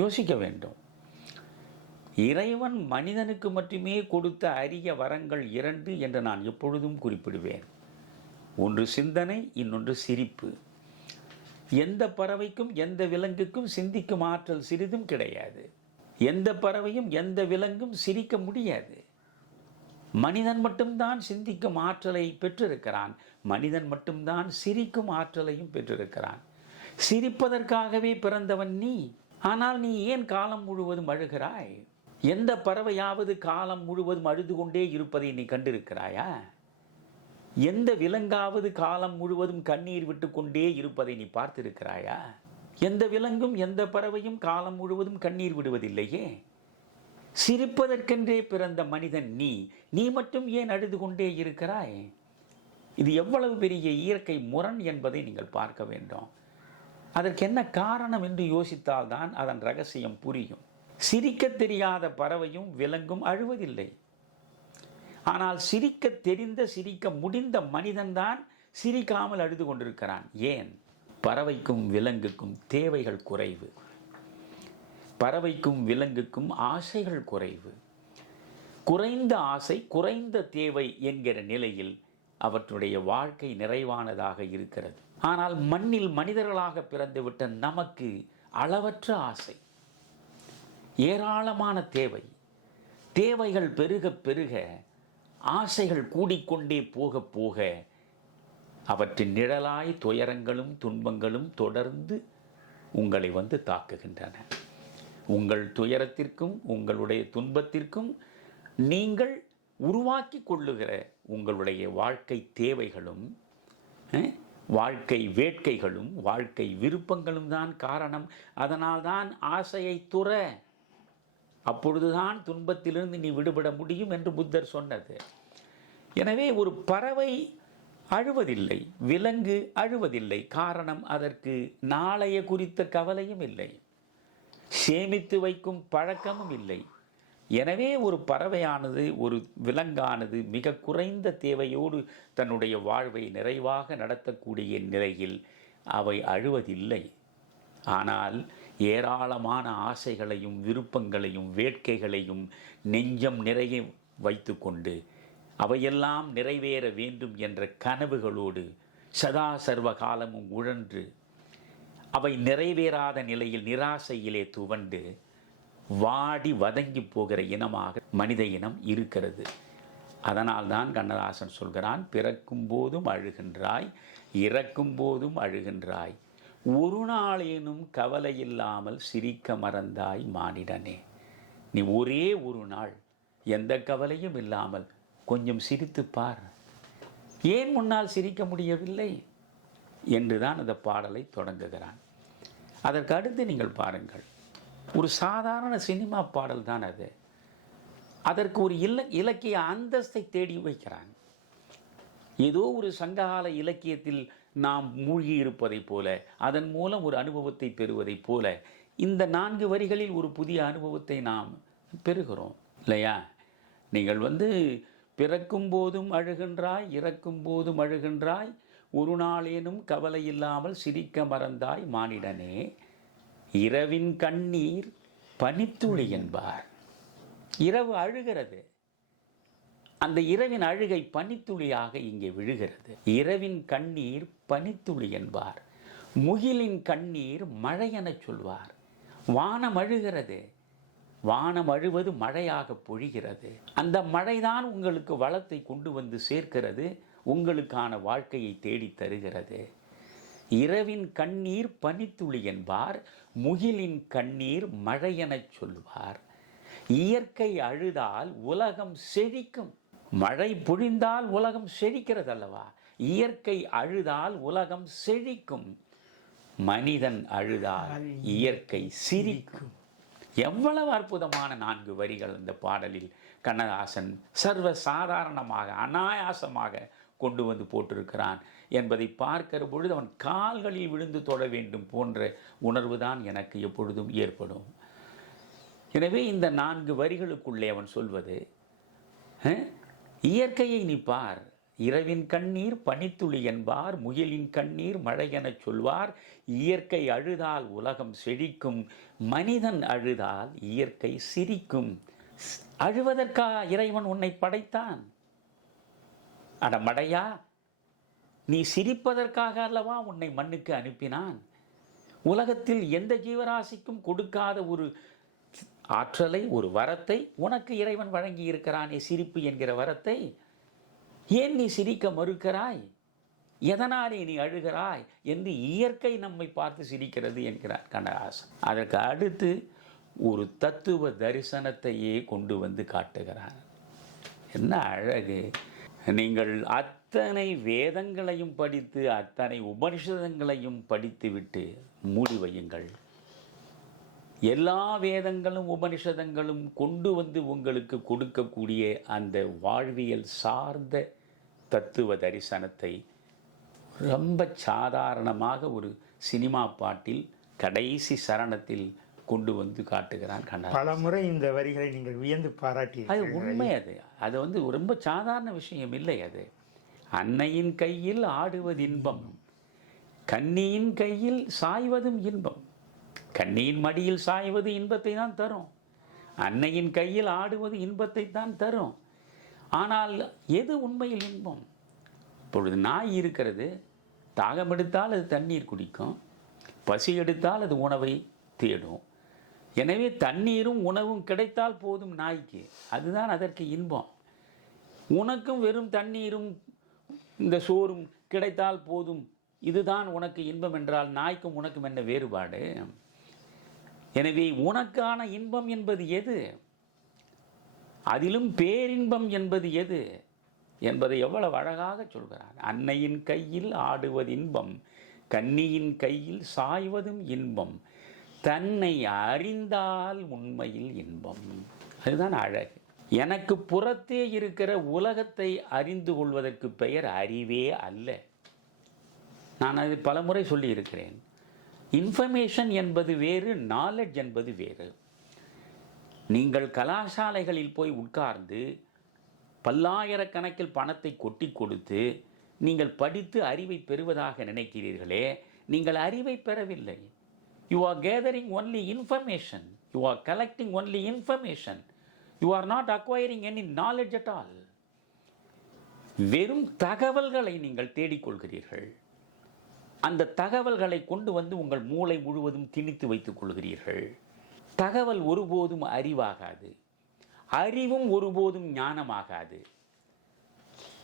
யோசிக்க வேண்டும். இறைவன் மனிதனுக்கு மட்டுமே கொடுத்த அரிய வரங்கள் இரண்டு என்று நான் எப்பொழுதும் குறிப்பிடுவேன். ஒன்று சிந்தனை, இன்னொன்று சிரிப்பு. எந்த பறவைக்கும் எந்த விலங்குக்கும் சிந்திக்கும் ஆற்றல் சிறிதும் கிடையாது. எந்த பறவையும் எந்த விலங்கும் சிரிக்க முடியாது. மனிதன் மட்டும்தான் சிந்திக்கும் ஆற்றலை பெற்றிருக்கிறான். மனிதன் மட்டும்தான் சிரிக்கும் ஆற்றலையும் பெற்றிருக்கிறான். சிரிப்பதற்காகவே பிறந்தவன் நீ. ஆனால் நீ ஏன் காலம் முழுவதும் அழுகிறாய்? எந்த பறவையாவது காலம் முழுவதும் அழுது கொண்டே இருப்பதை நீ கண்டிருக்கிறாயா? எந்த விலங்காவது காலம் முழுவதும் கண்ணீர் விட்டு கொண்டே இருப்பதை நீ பார்த்திருக்கிறாயா? எந்த விலங்கும் எந்த பறவையும் காலம் முழுவதும் கண்ணீர் விடுவதில்லையே. சிரிப்பதற்கென்றே பிறந்த மனிதன் நீ மட்டும் ஏன் அழுது கொண்டே இருக்கிறாய்? இது எவ்வளவு பெரிய இயற்கை முரண் என்பதை நீங்கள் பார்க்க வேண்டும். அதற்கு என்ன காரணம் என்று யோசித்தால்தான் அதன் ரகசியம் புரியும். சிரிக்க தெரியாத பறவையும் விலங்கும் அழுவதில்லை. ஆனால் சிரிக்க தெரிந்த, சிரிக்க முடிந்த மனிதன்தான் சிரிக்காமல் அழுது கொண்டிருக்கிறான். ஏன்? பறவைக்கும் விலங்குக்கும் தேவைகள் குறைவு. பறவைக்கும் விலங்குக்கும் ஆசைகள் குறைவு. குறைந்த ஆசை, குறைந்த தேவை என்கிற நிலையில் அவற்றுடைய வாழ்க்கை நிறைவானதாக இருக்கிறது. ஆனால் மண்ணில் மனிதர்களாக பிறந்துவிட்ட நமக்கு அளவற்ற ஆசை, ஏராளமான தேவை. தேவைகள் பெருக பெருக ஆசைகள் கூடிக்கொண்டே போக போக அவற்றின் நிழலாய் துயரங்களும் துன்பங்களும் தொடர்ந்து உங்களை வந்து தாக்குகின்றன. உங்கள் துயரத்திற்கும் உங்களுடைய துன்பத்திற்கும் நீங்கள் உருவாக்கி கொள்ளுகிற உங்களுடைய வாழ்க்கை தேவைகளும் வாழ்க்கை வேட்கைகளும் வாழ்க்கை விருப்பங்களும் தான் காரணம். அதனால்தான் ஆசையை துற, அப்பொழுதுதான் துன்பத்திலிருந்து நீ விடுபட முடியும் என்று புத்தர் சொன்னது. எனவே ஒரு பறவை அழுவதில்லை, விலங்கு அழுவதில்லை. காரணம், அதற்கு நாளைய குறித்த கவலையும் இல்லை, சேமித்து வைக்கும் பழக்கமும் இல்லை. எனவே ஒரு பறவையானது, ஒரு விலங்கானது மிக குறைந்த தேவையோடு தன்னுடைய வாழ்வை நிறைவாக நடத்தக்கூடிய நிலையில் அவை அழுவதில்லை. ஆனால் ஏராளமான ஆசைகளையும் விருப்பங்களையும் வேட்கைகளையும் நெஞ்சம் நிறைய வைத்து கொண்டு அவையெல்லாம் நிறைவேற வேண்டும் என்ற கனவுகளோடு சதா சர்வ காலமும் உழன்று அவை நிறைவேறாத நிலையில் நிராசையிலே துவண்டு வாடி வதங்கி போகிற இனமாக மனித இனம் இருக்கிறது. அதனால்தான் கண்ணதாசன் சொல்கிறான், பிறக்கும் போதும் அழுகின்றாய், இறக்கும் போதும் அழுகின்றாய், ஒரு நாளேனும் கவலை இல்லாமல் சிரிக்க மறந்தாய் மானிடனே. நீ ஒரே ஒரு நாள் எந்த கவலையும் இல்லாமல் கொஞ்சம் சிரித்துப்பார், ஏன் முன்னால் சிரிக்க முடியவில்லை என்றுதான் அந்த பாடலை தொடங்குகிறான். அதற்கு அடுத்து நீங்கள் பாருங்கள், ஒரு சாதாரண சினிமா பாடல் தான் அது. அதற்கு ஒரு இலக்கிய அந்தஸ்தை தேடி வைக்கிறான். ஏதோ ஒரு சங்ககால இலக்கியத்தில் நாம் மூழ்கி இருப்பதைப் போல, அதன் மூலம் ஒரு அனுபவத்தை பெறுவதைப் போல இந்த 4 வரிகளில் ஒரு புதிய அனுபவத்தை நாம் பெறுகிறோம் இல்லையா? நீங்கள் பிறக்கும் போதும் அழுகின்றாய், இறக்கும் போதும் அழுகின்றாய், ஒரு நாளேனும் கவலை இல்லாமல் சிரிக்க மறந்தாய் மானிடனே, இரவின் கண்ணீர் பனித்துளி என்பார். இரவு அழுகிறது, அந்த இரவின் அழுகை பனித்துளியாக இங்கே விழுகிறது. இரவின் கண்ணீர் பனித்துளி என்பார், முகிலின் கண்ணீர் மழை எனச் சொல்வார். வானம் அழுகிறது, வானம் அழுவது மழையாக பொழிகிறது. அந்த மழைதான் உங்களுக்கு வளத்தை கொண்டு வந்து சேர்க்கிறது, உங்களுக்கான வாழ்க்கையை தேடி தருகிறது. இரவின் கண்ணீர் பனித்துளி என்பார், முகிலின் கண்ணீர் மழை எனச் சொல்வார். இயற்கை அழுதால் உலகம் செழிக்கும். மழை பொழிந்தால் உலகம் செழிக்கிறது அல்லவா? இயற்கை அழுதால் உலகம் செழிக்கும். மனிதன் அழுதால் இயற்கை சிரிக்கும். எவ்வளவு அற்புதமான 4 வரிகள் இந்த பாடலில் கண்ணதாசன் சர்வ சாதாரணமாக அனாயாசமாக கொண்டு வந்து போட்டிருக்கிறான் என்பதை பார்க்கிற பொழுது அவன் கால்களில் விழுந்து தொட வேண்டும் போன்ற உணர்வு தான் எனக்கு எப்பொழுதும் ஏற்படும். எனவே இந்த 4 வரிகளுக்குள்ளே அவன் சொல்வது, இயற்கையை நீ பார், இரவின் கண்ணீர் பனித்துளி என்பார், முகிலின் கண்ணீர் மழை எனச் சொல்வார். இயற்கை அழுதால் உலகம் செழிக்கும், மனிதன் அழுதால் இயற்கை சிரிக்கும். அழுவதற்கா இறைவன் உன்னை படைத்தான்? அடமடையா, நீ சிரிப்பதற்காக அல்லவா உன்னை மண்ணுக்கு அனுப்பினான்? உலகத்தில் எந்த ஜீவராசிக்கும் கொடுக்காத ஒரு ஆற்றலை, ஒரு வரத்தை உனக்கு இறைவன் வழங்கி இருக்கிறானே, சிரிப்பு என்கிற வரத்தை. ஏன் நீ சிரிக்க மறுக்கிறாய்? எதனாலே நீ அழுகிறாய் என்று இயற்கை நம்மை பார்த்து சிரிக்கிறது என்கிறார் கண்ணதாசன். அதற்கு அடுத்து ஒரு தத்துவ தரிசனத்தையே கொண்டு வந்து காட்டுகிறார். என்ன அழகு! நீங்கள் அத்தனை வேதங்களையும் படித்து அத்தனை உபனிஷதங்களையும் படித்துவிட்டு மூடி வையுங்கள். எல்லா வேதங்களும் உபனிஷதங்களும் கொண்டு வந்து உங்களுக்கு கொடுக்கக்கூடிய அந்த வாழ்வியல் சார்ந்த தத்துவ தரிசனத்தை ரொம்ப சாதாரணமாக ஒரு சினிமா பாட்டில் கடைசி சரணத்தில் கொண்டு வந்து காட்டுகிறான் கண்ணதாசன். பல முறை இந்த வரிகளை நீங்கள் வியந்து பாராட்டி. அது உண்மை. அது ரொம்ப சாதாரண விஷயம் இல்லை. அது அன்னையின் கையில் ஆடுவது இன்பம், கன்னியின் கையில் சாய்வதும் இன்பம். கன்னியின் மடியில் சாய்வது இன்பத்தை தான் தரும், அன்னையின் கையில் ஆடுவது இன்பத்தை தான் தரும். ஆனால் எது உண்மையில் இன்பம்? இப்பொழுது நாய் இருக்கிறது, தாகம் எடுத்தால் அது தண்ணீர் குடிக்கும், பசி எடுத்தால் அது உணவை தேடும். எனவே தண்ணீரும் உணவும் கிடைத்தால் போதும் நாய்க்கு, அதுதான் அதற்கு இன்பம். உனக்கும் வெறும் தண்ணீரும் இந்த சோறும் கிடைத்தால் போதும் இதுதான் உனக்கு இன்பம் என்றால் நாய்க்கும் உனக்கும் என்ன வேறுபாடு? எனவே உனக்கான இன்பம் என்பது எது, அதிலும் பேரின்பம் என்பது எது என்பதை எவ்வளவு அழகாக சொல்கிறார். அன்னையின் கையில் ஆடுவது இன்பம், கன்னியின் கையில் சாய்வதும் இன்பம், தன்னை அறிந்தால் உண்மையில் இன்பம். அதுதான் அழகு. எனக்கு புறத்தே இருக்கிற உலகத்தை அறிந்து கொள்வதற்கு பெயர் அறிவே அல்ல. நான் அது பலமுறை சொல்லியிருக்கிறேன். இன்ஃபர்மேஷன் என்பது வேறு, நாலெட்ஜ் என்பது வேறு. நீங்கள் கலாசாலைகளில் போய் உட்கார்ந்து பல்லாயிரக்கணக்கில் பணத்தை கொட்டி கொடுத்து நீங்கள் படித்து அறிவை பெறுவதாக நினைக்கிறீர்களே, நீங்கள் அறிவை பெறவில்லை. You are gathering only information, you are collecting only information, you are not acquiring any knowledge at all. வெறும் தகவல்களை நீங்கள் தேடிக்கொள்கிறீர்கள். அந்த தகவல்களை கொண்டு வந்து உங்கள் மூளை முழுவதும் திணித்து வைத்துக் கொள்கிறீர்கள். தகவல் ஒருபோதும் அறிவாகாது, அறிவும் ஒருபோதும் ஞானமாகாது.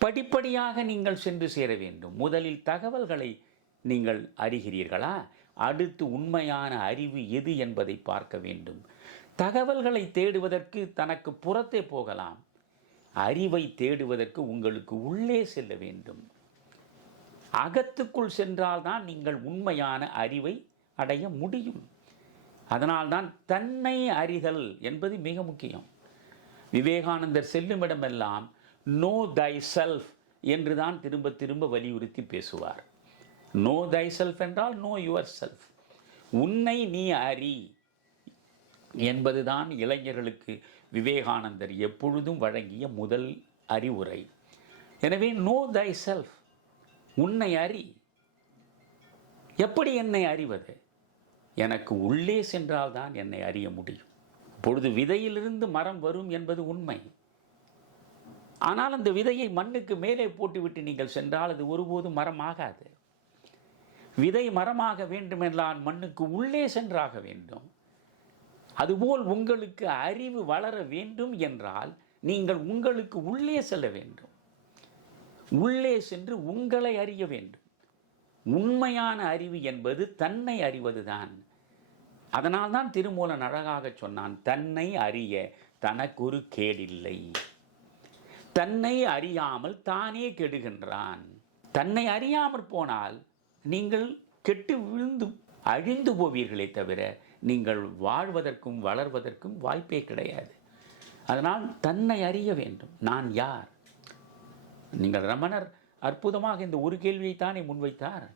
படிப்படியாக நீங்கள் சென்று சேர வேண்டும். முதலில் தகவல்களை நீங்கள் அறிகிறீர்களா? அடுத்து உண்மையான அறிவு எது என்பதை பார்க்க வேண்டும். தகவல்களை தேடுவதற்கு தனக்கு புறத்தே போகலாம். அறிவை தேடுவதற்கு உங்களுக்கு உள்ளே செல்ல வேண்டும். அகத்துக்குள் சென்றால்தான் நீங்கள் உண்மையான அறிவை அடைய முடியும். அதனால்தான் தன்னை அறிதல் என்பது மிக முக்கியம். விவேகானந்தர் செல்லுமிடமெல்லாம் நோ தை செல்ஃப் என்று தான் திரும்ப திரும்ப வலியுறுத்தி பேசுவார். நோ தை செல்ஃப் என்றால் நோ யுவர் செல்ஃப், உன்னை நீ அறி என்பதுதான் இளைஞர்களுக்கு விவேகானந்தர் எப்பொழுதும் வழங்கிய முதல் அறிவுரை. எனவே நோ தை செல்ஃப், உன்னை அறி. எப்படி என்னை அறிவது? எனக்கு உள்ளே சென்றால்தான் என்னை அறிய முடியும். பொழுது விதையிலிருந்து மரம் வரும் என்பது உண்மை. ஆனால் அந்த விதையை மண்ணுக்கு மேலே போட்டுவிட்டு நீங்கள் சென்றால் அது ஒருபோதும் மரம் ஆகாது. விதை மரமாக வேண்டுமென்றால் மண்ணுக்கு உள்ளே சென்றாக வேண்டும். அதுபோல் உங்களுக்கு அறிவு வளர வேண்டும் என்றால் நீங்கள் உங்களுக்கு உள்ளே செல்ல வேண்டும். உள்ளே சென்று உங்களை அறிய வேண்டும். உண்மையான அறிவு என்பது தன்னை அறிவதுதான். அதனால்தான் திருமூலன் அழகாக சொன்னான், தன்னை அறிய தனக்கொரு கேடில்லை. தன்னை அறியாமல் தானே கெடுகின்றான். தன்னை அறியாமற் போனால் நீங்கள் கெட்டு விழுந்து அழிந்து போவீர்களே தவிர நீங்கள் வாழ்வதற்கும் வளர்வதற்கும் வாய்ப்பே கிடையாது. அதனால் தன்னை அறிய வேண்டும். நான் யார்? நீங்கள் ரமணர் அற்புதமாக இந்த ஒரு கேள்வியைத்தானே முன்வைத்தார்.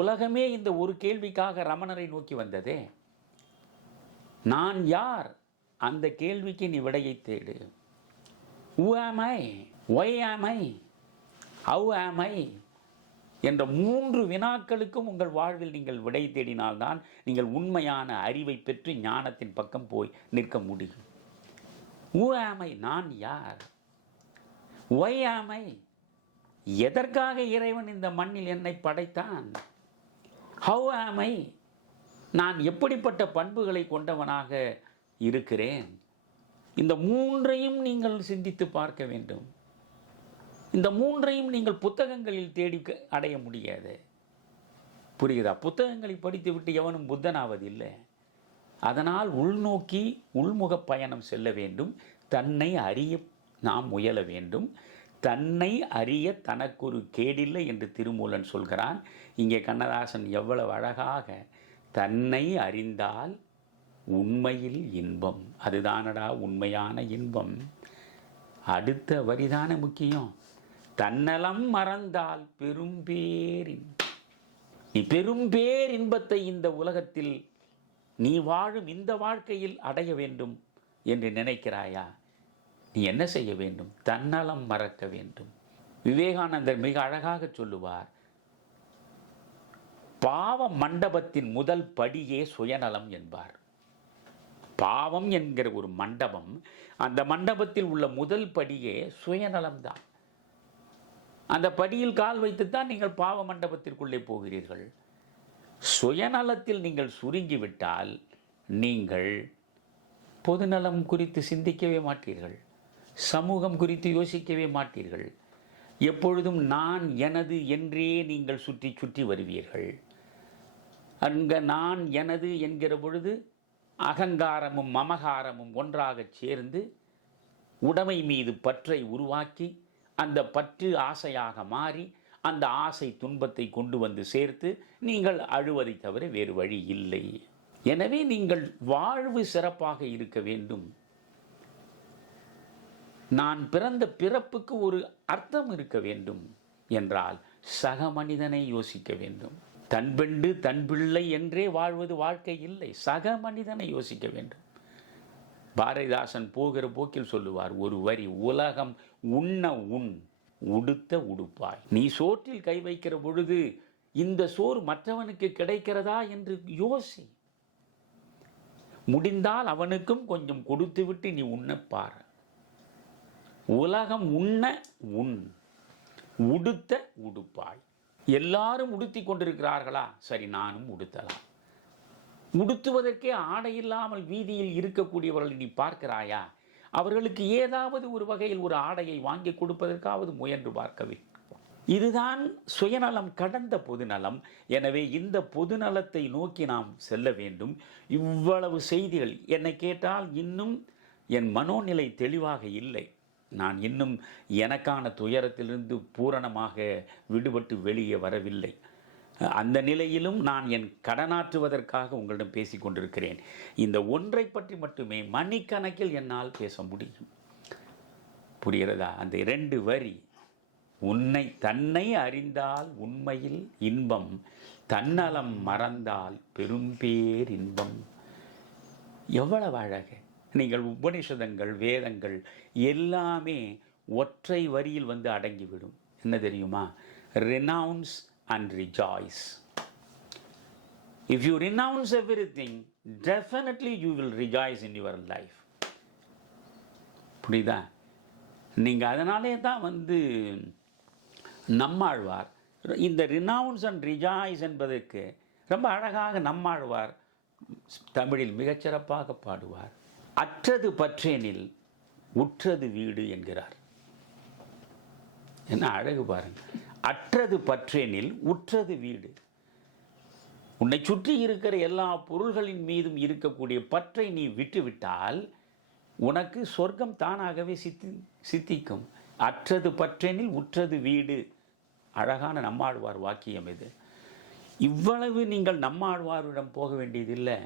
உலகமே இந்த ஒரு கேள்விக்காக ரமணரை நோக்கி வந்ததே. நான் யார்? அந்த கேள்விக்கு நீ விடையை தேடு. Who am I? Why am I? How am I? என்ற 3 வினாக்களுக்கும் உங்கள் வாழ்வில் நீங்கள் விடை தேடினால்தான் நீங்கள் உண்மையான அறிவை பெற்று ஞானத்தின் பக்கம் போய் நிற்க முடியும். Who am I? நான் யார்? Why am I? எதற்காக இறைவன் இந்த மண்ணில் என்னை படைத்தான்? How am I? நான் எப்படிப்பட்ட பண்புகளை கொண்டவனாக இருக்கிறேன்? இந்த 3ஐயும் நீங்கள் சிந்தித்து பார்க்க வேண்டும். இந்த 3ஐயும் நீங்கள் புத்தகங்களில் தேடி அடைய முடியாது. புரியுதா? புத்தகங்களை படித்துவிட்டு எவனும் புத்தனாவதில்லை. அதனால் உள்நோக்கி உள்முக பயணம் செல்ல வேண்டும். தன்னை அறிய நாம் முயல வேண்டும். தன்னை அறிய தனக்கொரு கேடில்லை என்று திருமூலன் சொல்கிறான். இங்கே கண்ணதாசன் எவ்வளவு அழகாக தன்னை அறிந்தால் உண்மையில் இன்பம், அதுதானடா உண்மையான இன்பம். அடுத்த வரிதான முக்கியம். தன்னலம் மறந்தால் பெரும்பேரின், நீ பெரும்பேர் இன்பத்தை இந்த உலகத்தில் நீ வாழும் இந்த வாழ்க்கையில் அடைய வேண்டும் என்று நினைக்கிறாயா? நீ என்ன செய்ய வேண்டும்? தன்னலம் மறக்க வேண்டும். விவேகானந்தர் மிக அழகாக சொல்லுவார், பாவ மண்டபத்தின் முதல் படியே சுயநலம் என்பார். பாவம் என்கிற ஒரு மண்டபம், அந்த மண்டபத்தில் உள்ள முதல் படியே சுயநலம்தான். அந்த படியில் கால் வைத்துத்தான் நீங்கள் பாவ மண்டபத்திற்குள்ளே போகிறீர்கள். சுயநலத்தில் நீங்கள் சுருங்கிவிட்டால் நீங்கள் பொதுநலம் குறித்து சிந்திக்கவே மாட்டீர்கள், சமூகம் குறித்து யோசிக்கவே மாட்டீர்கள், எப்பொழுதும் நான் எனது என்றே நீங்கள் சுற்றி சுற்றி வருவீர்கள். அங்க நான் எனது என்கிற பொழுது அகங்காரமும் மமகாரமும் ஒன்றாக சேர்ந்து உடைமை மீது பற்றை உருவாக்கி அந்த பற்று ஆசையாக மாறி அந்த ஆசை துன்பத்தை கொண்டு வந்து சேர்த்து நீங்கள் அழுவதை தவிர வேறு வழி இல்லை. எனவே நீங்கள் வாழ்வு சிறப்பாக இருக்க வேண்டும். நான் பிறந்த பிறப்புக்கு ஒரு அர்த்தம் இருக்க வேண்டும் என்றால் சக மனிதனை யோசிக்க வேண்டும். தன் பெண்டு தன் பிள்ளை என்றே வாழ்வது வாழ்க்கை இல்லை. சக மனிதனை யோசிக்க வேண்டும். பாரதிதாசன் போகிற போக்கில் சொல்லுவார் ஒரு வரி, உலகம் உண்ண உண் உடுத்த உடுப்பாய். நீ சோற்றில் கை வைக்கிற பொழுது இந்த சோறு மற்றவனுக்கு கிடைக்கிறதா என்று யோசி. முடிந்தால் அவனுக்கும் கொஞ்சம் கொடுத்து விட்டு நீ உண்ணப்பார். உலகம் உண்ண உண் உடுத்த உடுப்பாய். எல்லாரும் உடுத்தி கொண்டிருக்கிறார்களா? சரி, நானும் உடுத்தலாம். உடுத்துவதற்கே ஆடை இல்லாமல் வீதியில் இருக்கக்கூடியவர்களை நீ பார்க்கிறாயா? அவர்களுக்கு ஏதாவது ஒரு வகையில் ஒரு ஆடையை வாங்கி கொடுப்பதற்காவது முயன்று பார்க்கவே. இதுதான் சுயநலம் கடந்த பொதுநலம். எனவே இந்த பொதுநலத்தை நோக்கி நாம் செல்ல வேண்டும். இவ்வளவு செய்திகள் என்னை கேட்டால் இன்னும் என் மனோநிலை தெளிவாக இல்லை. நான் இன்னும் எனக்கான துயரத்திலிருந்து பூரணமாக விடுபட்டு வெளியே வரவில்லை. அந்த நிலையிலும் நான் என் கடனாற்றுவதற்காக உங்களிடம் பேசிக் கொண்டிருக்கிறேன். இந்த ஒன்றை பற்றி மட்டுமே மணிக்கணக்கில் என்னால் பேச முடியும். புரிகிறதா? அந்த 2 வரி, தன்னை அறிந்தால் உண்மையில் இன்பம், தன்னலம் மறந்தால் பெரும்பேர் இன்பம். எவ்வளவு அழகு! நீங்கள் உபனிஷதங்கள் வேதங்கள் எல்லாமே ஒற்றை வரியில் வந்து அடங்கிவிடும். என்ன தெரியுமா? renounce and rejoice. If you renounce everything, definitely you will rejoice in your life. புரியுதா? நீங்கள் அதனாலே தான் வந்து நம்மாழ்வார் இந்த renounce and rejoice என்பதற்கு ரொம்ப அழகாக நம்மாழ்வார் தமிழில் மிகச்சிறப்பாக பாடுவார். அற்றது பற்றேனில் உற்றது வீடு என்கிறார். என்ன அழகு பாருங்க! அற்றது பற்றேனில் உற்றது வீடு. உன்னை சுற்றி இருக்கிற எல்லா பொருள்களின் மீதும் இருக்கக்கூடிய பற்றை நீ விட்டுவிட்டால் உனக்கு சொர்க்கம் தானாகவே சித்திக்கும். அற்றது பற்றேனில் உற்றது வீடு. அழகான நம்மாழ்வார் வாக்கியம் இது. இவ்வளவு நீங்கள் நம்மாழ்வாரிடம் போக வேண்டியதில்லை.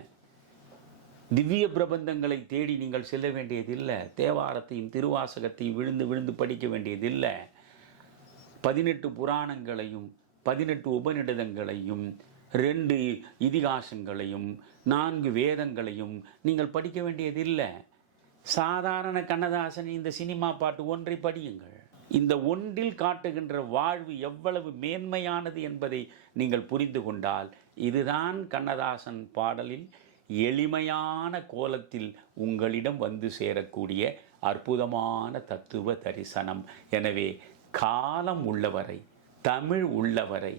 திவ்ய பிரபந்தங்களை தேடி நீங்கள் செல்ல வேண்டியதில்லை. தேவாரத்தையும் திருவாசகத்தையும் விழுந்து விழுந்து படிக்க வேண்டியதில்லை. 18 புராணங்களையும் 18 உபநிடதங்களையும் 2 இதிகாசங்களையும் 4 வேதங்களையும் நீங்கள் படிக்க வேண்டியதில்லை. சாதாரண கண்ணதாசன் இந்த சினிமா பாட்டு ஒன்றை படியுங்கள். இந்த ஒன்றில் காட்டுகின்ற வாழ்வு எவ்வளவு மேன்மையானது என்பதை நீங்கள் புரிந்து கொண்டால், இதுதான் கண்ணதாசன் பாடலில் எளிமையான கோலத்தில் உங்களிடம் வந்து சேரக்கூடிய அற்புதமான தத்துவ தரிசனம். எனவே காலம் உள்ளவரை, தமிழ் உள்ளவரை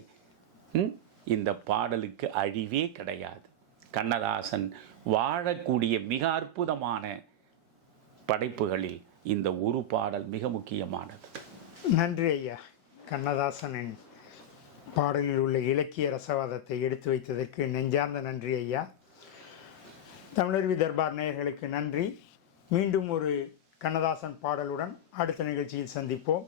இந்த பாடலுக்கு அழிவே கிடையாது. கண்ணதாசன் வாழக்கூடிய மிக அற்புதமான படைப்புகளில் இந்த ஒரு பாடல் மிக முக்கியமானது. நன்றி ஐயா. கண்ணதாசனின் பாடலில் உள்ள இலக்கிய ரசவாதத்தை எடுத்து வைத்ததற்கு நெஞ்சார்ந்த நன்றி ஐயா. தமிழருவி தர்பார் நேயர்களுக்கு நன்றி. மீண்டும் ஒரு கண்ணதாசன் பாடலுடன் அடுத்த நிகழ்ச்சியில் சந்திப்போம்.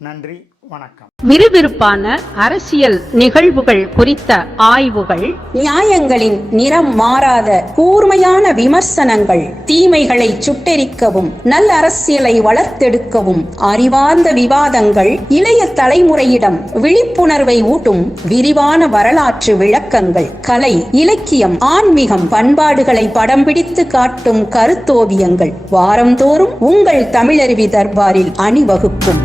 நன்றி, வணக்கம். விறுவிறுப்பான அரசியல் நிகழ்வுகள் குறித்த ஆய்வுகள், நியாயங்களின் நிறம் மாறாத கூர்மையான விமர்சனங்கள், தீமைகளை சுட்டெரிக்கவும் நல்ல அரசியலை வளர்த்தெடுக்கவும் அறிவார்ந்த விவாதங்கள், இளைய தலைமுறையிடம் விழிப்புணர்வை ஊட்டும் விரிவான வரலாற்று விளக்கங்கள், கலை, இலக்கியம், ஆன்மீகம், பண்பாடுகளை படம் பிடித்து காட்டும் கருத்தோவியங்கள் வாரந்தோறும் உங்கள் தமிழருவி தர்பாரில் அணிவகுக்கும்.